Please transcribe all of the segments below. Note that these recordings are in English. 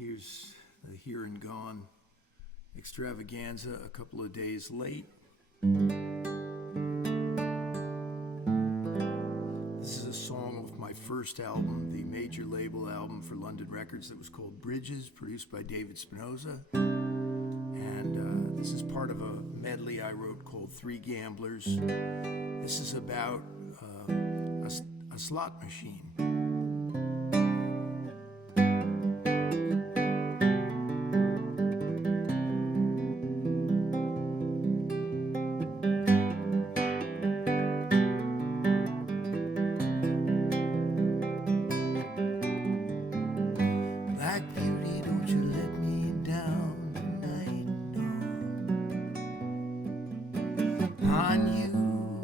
Here's the Here and Gone extravaganza a couple of days late. This is a song off my first album, the major label album for London Records that was called Bridges, produced by David Spinoza. And this is part of a medley I wrote called Three Gamblers. This is about a slot machine.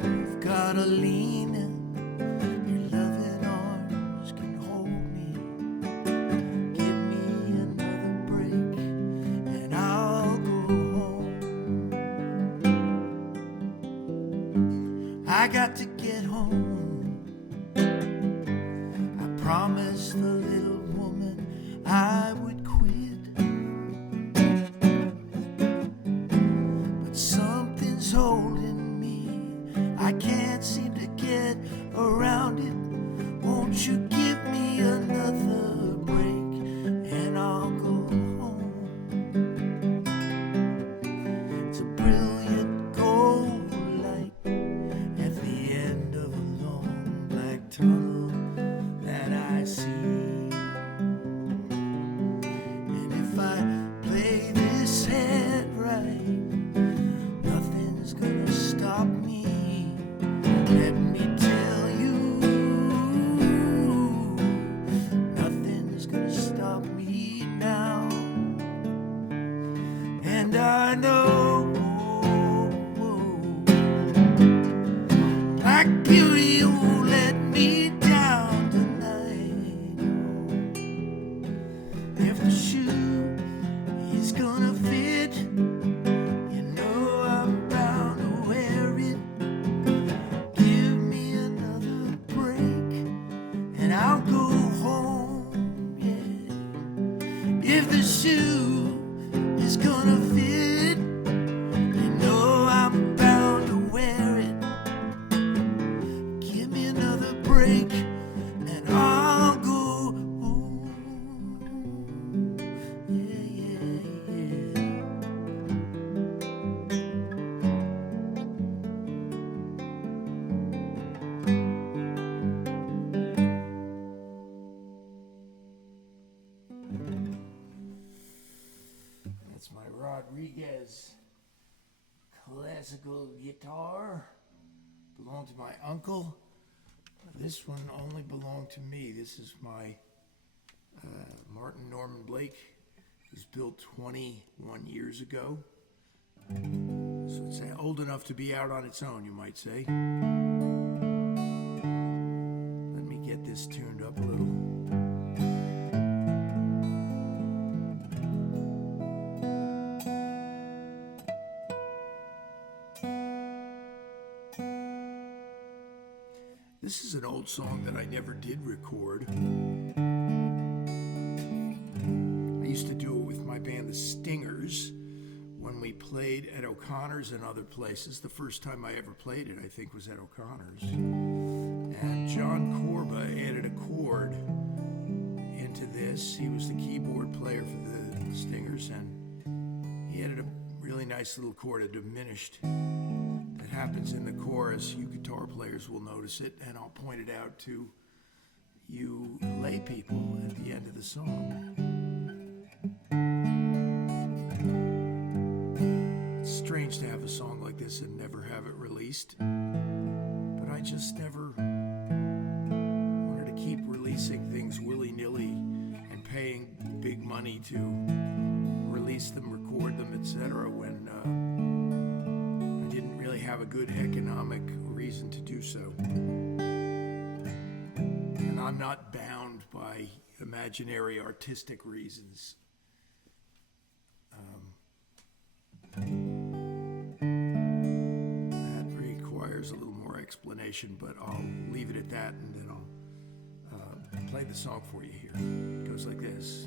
You've got a lean, your loving arms can hold me. Give me another break and I'll go home. I got to get home. I promised the little woman I would quit, but something's holding. I can't seem to get around it. Won't you give me another break and I'll go home? It's a brilliant gold light at the end of a long black tunnel that I see. And if I play this hand right, nothing's gonna stop me. Let me tell you, nothing's gonna stop me now. And I know Black Beauty won't let me down tonight. If the shoe is gonna fit, you know I'm bound to wear it. I'll go home, yeah. If the shoe is gonna fit, you know I'm bound to wear it. Give me another break and I'll go home, yeah, yeah, That's my Rodriguez classical guitar. Belonged to my uncle. This one only belonged to me. This is my Martin Norman Blake. It was built 21 years ago. So it's old enough to be out on its own, you might say. Let me get this tuned up a little. This is an old song that I never did record. I used to do it with my band, the Stingers, when we played at O'Connor's and other places. The first time I ever played it, I think, was at O'Connor's. And John Corba added a chord into this. He was the keyboard player for the Stingers, and he added a really nice little chord, a diminished, that happens in the chorus. You guitar players will notice it, and I'll point it out to you lay people at the end of the song. It's strange to have a song like this and never have it released, but I just never wanted to keep releasing things willy-nilly and paying big money to release them, record them, etc. when I didn't really have a good economic reason to do so. And I'm not bound by imaginary artistic reasons. That requires a little more explanation, but I'll leave it at that, and then I'll play the song for you here. It goes like this.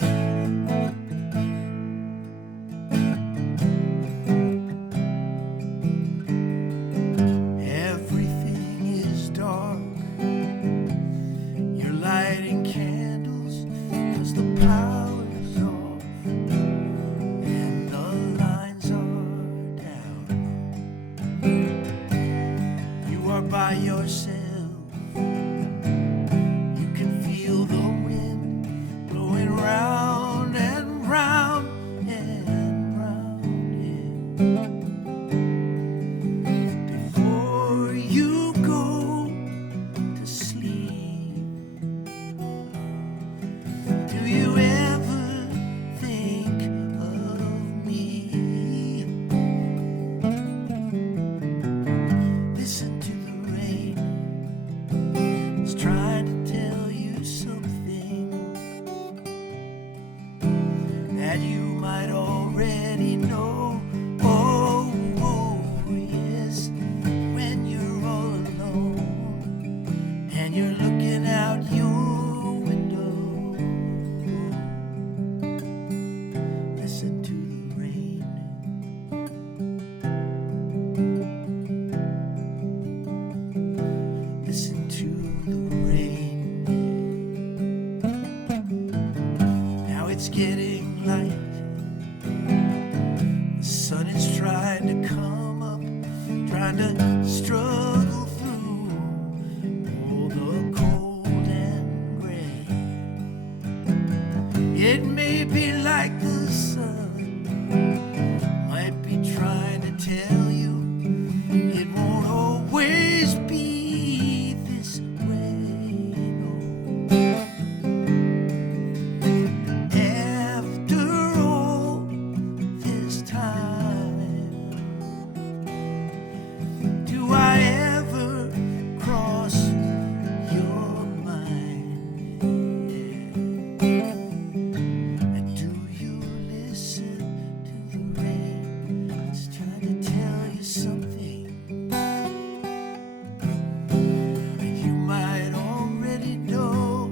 it's getting light. The sun is trying to come up, trying to struggle through all the cold and gray. It may be like the sun might be trying to tell you it won't always be this way. No. After all this time, do I ever cross your mind? Yeah. And do you listen to the rain? It's trying to tell you something you might already know.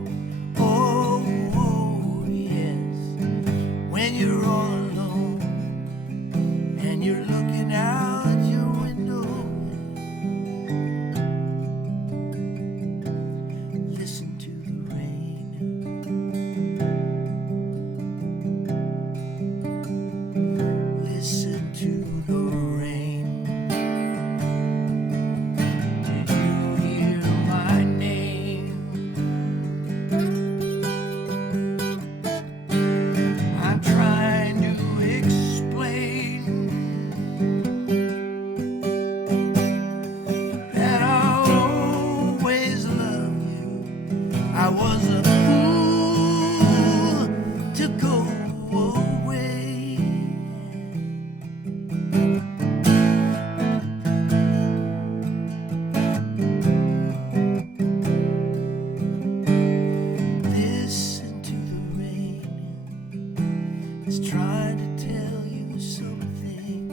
Oh, oh, yes. When you're all alone and you're looking out your window, listen to the rain. Listen to the rain. Did you hear my name? I'm trying to explain that I'll always love you. I was a fool to go away. Listen to the rain. It's trying to tell you something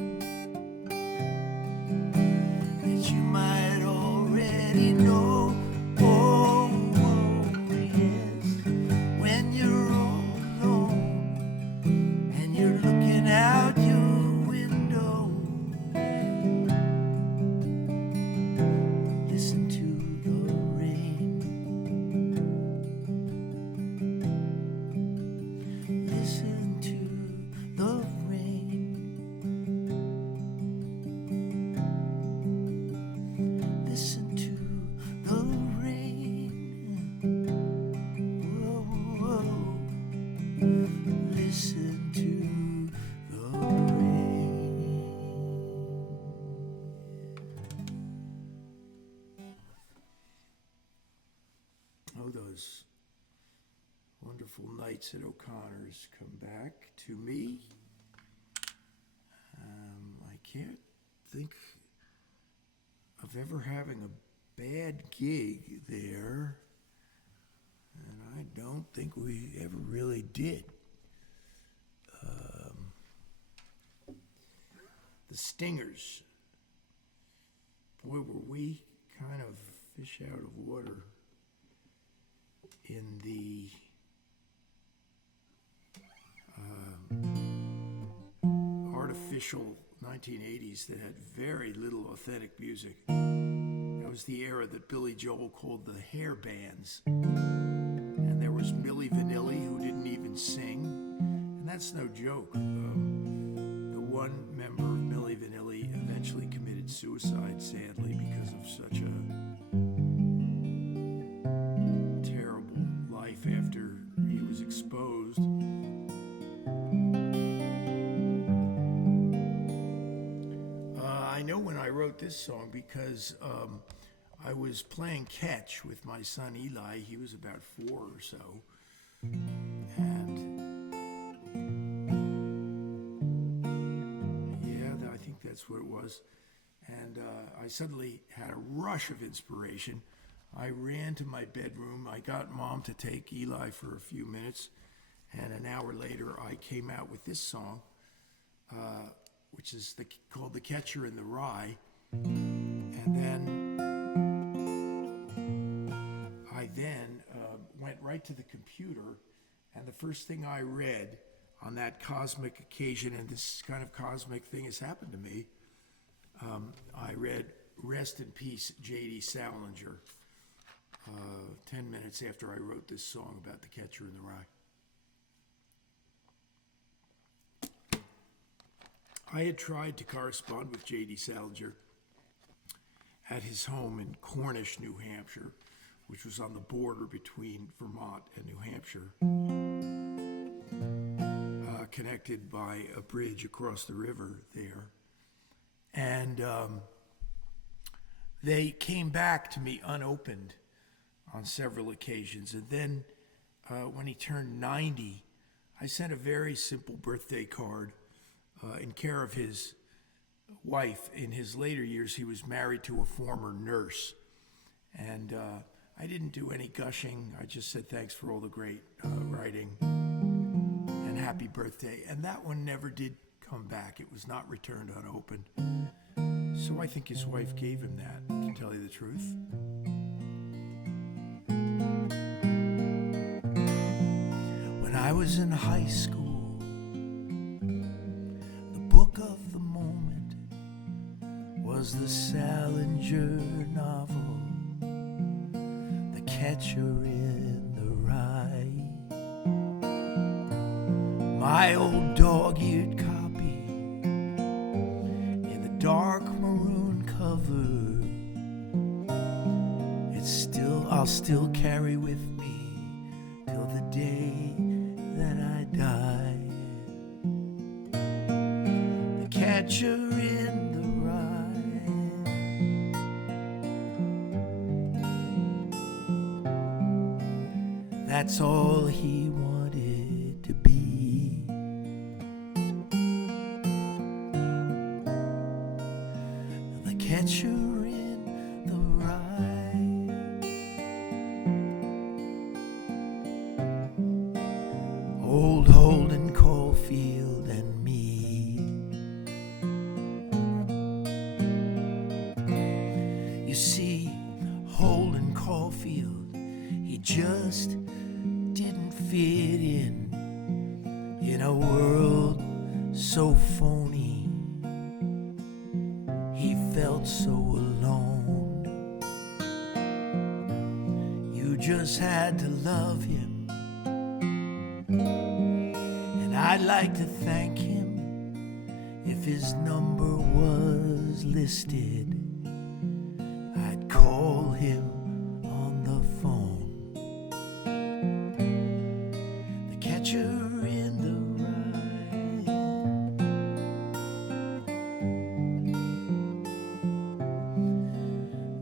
that you might already know. Oh, oh, yes. When you're all alone and you're looking out your window, listen to the rain. Listen to the rain. Listen to the rain. Whoa, whoa. Listen to the rain. Oh, those wonderful nights at O'Connor's come back to me. I can't think of ever having a bad gig there, and I don't think we ever really did. The Stingers, boy, were we kind of fish out of water in the artificial 1980s that had very little authentic music. That was the era that Billy Joel called the hair bands. And there was Milli Vanilli, who didn't even sing. And that's no joke. The one member of Milli Vanilli eventually committed suicide, sadly, because of such a terrible life after he was exposed. I know when I wrote this song because I was playing catch with my son Eli. He was about 4 or so. And yeah, I think that's what it was. And I suddenly had a rush of inspiration. I ran to my bedroom. I got Mom to take Eli for a few minutes. And an hour later, I came out with this song, which is called The Catcher in the Rye. And then I went right to the computer, and the first thing I read on that cosmic occasion, and this kind of cosmic thing has happened to me, I read Rest in Peace, J.D. Salinger, 10 minutes after I wrote this song about the catcher in the rye. I had tried to correspond with J.D. Salinger at his home in Cornish, New Hampshire, which was on the border between Vermont and New Hampshire, connected by a bridge across the river there. And they came back to me unopened on several occasions. And then when he turned 90, I sent a very simple birthday card in care of his wife. In his later years, he was married to a former nurse. And I didn't do any gushing. I just said thanks for all the great writing and happy birthday. And that one never did come back. It was not returned unopened. So I think his wife gave him that, to tell you the truth. When I was in high school, the book of the moment was the Salinger novel, The Catcher in the Rye. My old dog-eared copy in the dark maroon cover, I'll still carry with me till the day that I die. The Catcher in the Rye. That's all he wanted to be. The Catcher in the Rye. Old Holden Caulfield and me. You see, Holden Caulfield, he just didn't fit in a world so phony. He felt so alone. You just had to love him. I'd like to thank him if his number was listed. I'd call him on the phone. The Catcher in the Rye.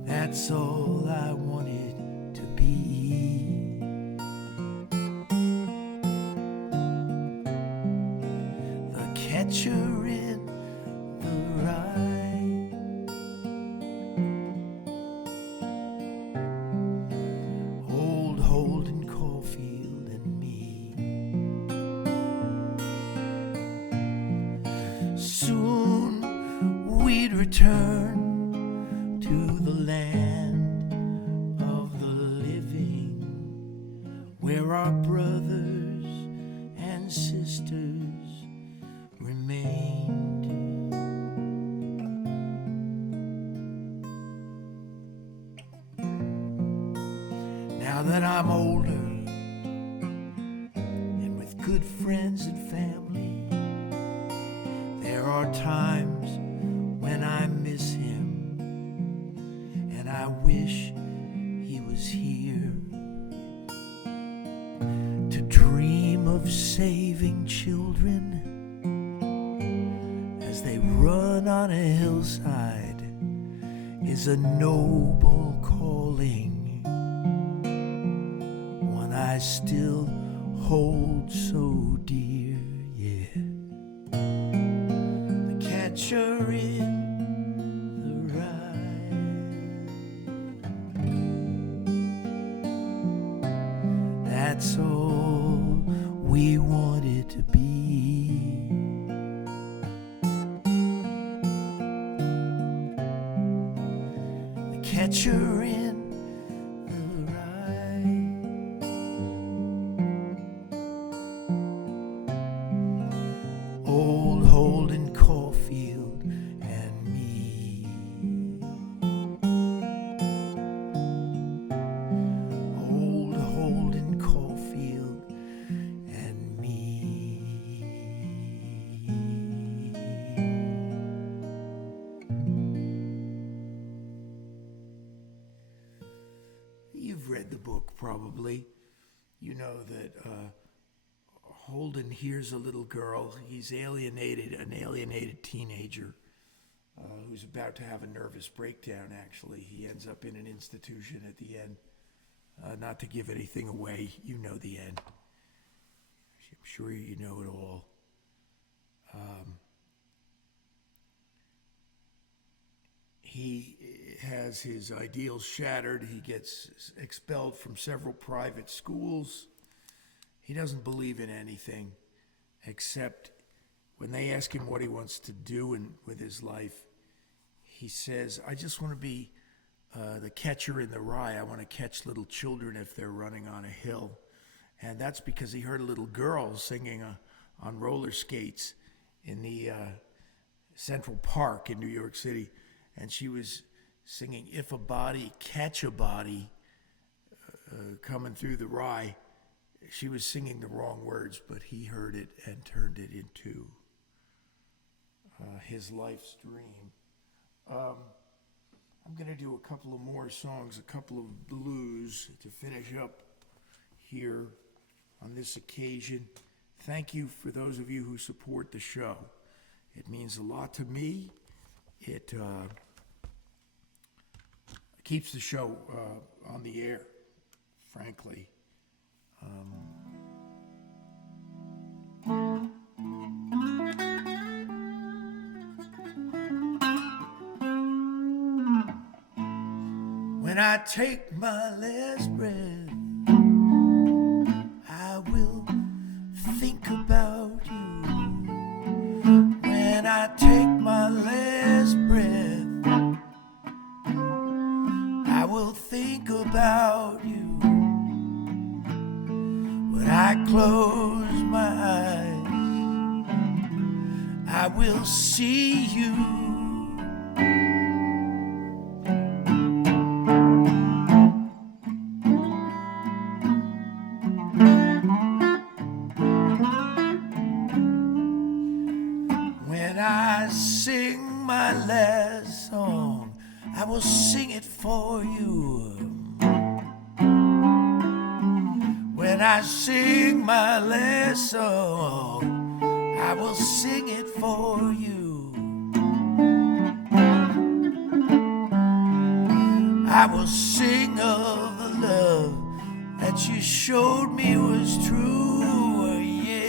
That's all I wanted to be. Catcher in the Rye. Old Holden Caulfield and me. Soon we'd return to the land of the living, where our brothers and sisters remained. Now that I'm older and with good friends and family, there are times when I miss him and I wish he was here to dream of saving children as they run on a hillside is a noble calling, one I still hold so dear, yeah. The Catcher in the Rye. That's all we wanted to be. Catcher in the Rye. Old Holden Caulfield and me. Old Holden Caulfield and me. that Holden hears a little girl. He's an alienated teenager who's about to have a nervous breakdown, actually. He ends up in an institution at the end. Not to give anything away, you know the end. I'm sure you know it all. He has his ideals shattered. He gets expelled from several private schools. He doesn't believe in anything except when they ask him what he wants to do with his life, he says, I just want to be the catcher in the rye. I want to catch little children if they're running on a hill. And that's because he heard a little girl singing on roller skates in the Central Park in New York City. And she was singing, if a body, catch a body, coming through the rye. She was singing the wrong words, but he heard it and turned it into his life's dream. I'm going to do a couple of more songs, a couple of blues to finish up here on this occasion. Thank you for those of you who support the show. It means a lot to me. It keeps the show on the air, frankly. When I take my last breath, I will think about you. When I take my last breath, I will think about you. When I close my eyes, I will see you. When I sing my last song, I will sing it for you. When I sing my last song, I will sing it for you. I will sing of the love that you showed me was true, yeah.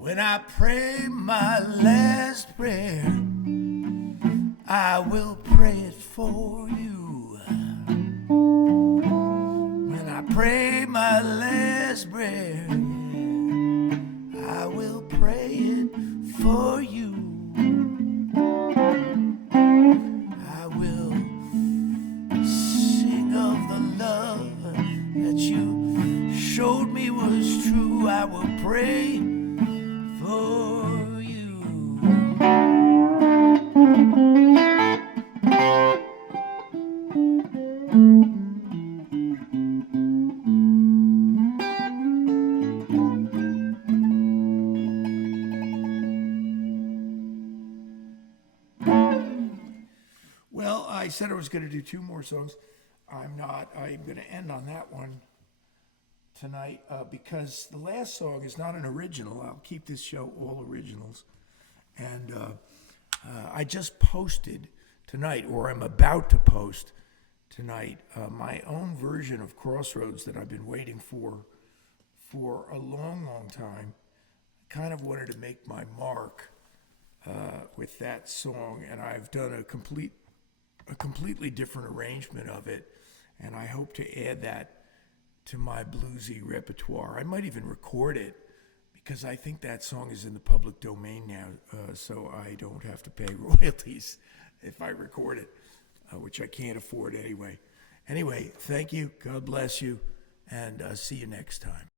When I pray my last prayer, I will pray it for you. When I pray my last prayer, I will pray it for you. I will sing of the love that you showed me was true. I will pray for you. Well, I said I was going to do two more songs. I'm not. I'm going to end on that one tonight because the last song is not an original. I'll keep this show all originals. And I just posted tonight, or I'm about to post tonight, my own version of Crossroads that I've been waiting for a long, long time. I kind of wanted to make my mark with that song, and I've done a completely different arrangement of it, and I hope to add that to my bluesy repertoire. I might even record it, because I think that song is in the public domain now, so I don't have to pay royalties if I record it, which I can't afford anyway. Anyway, thank you, God bless you, and see you next time.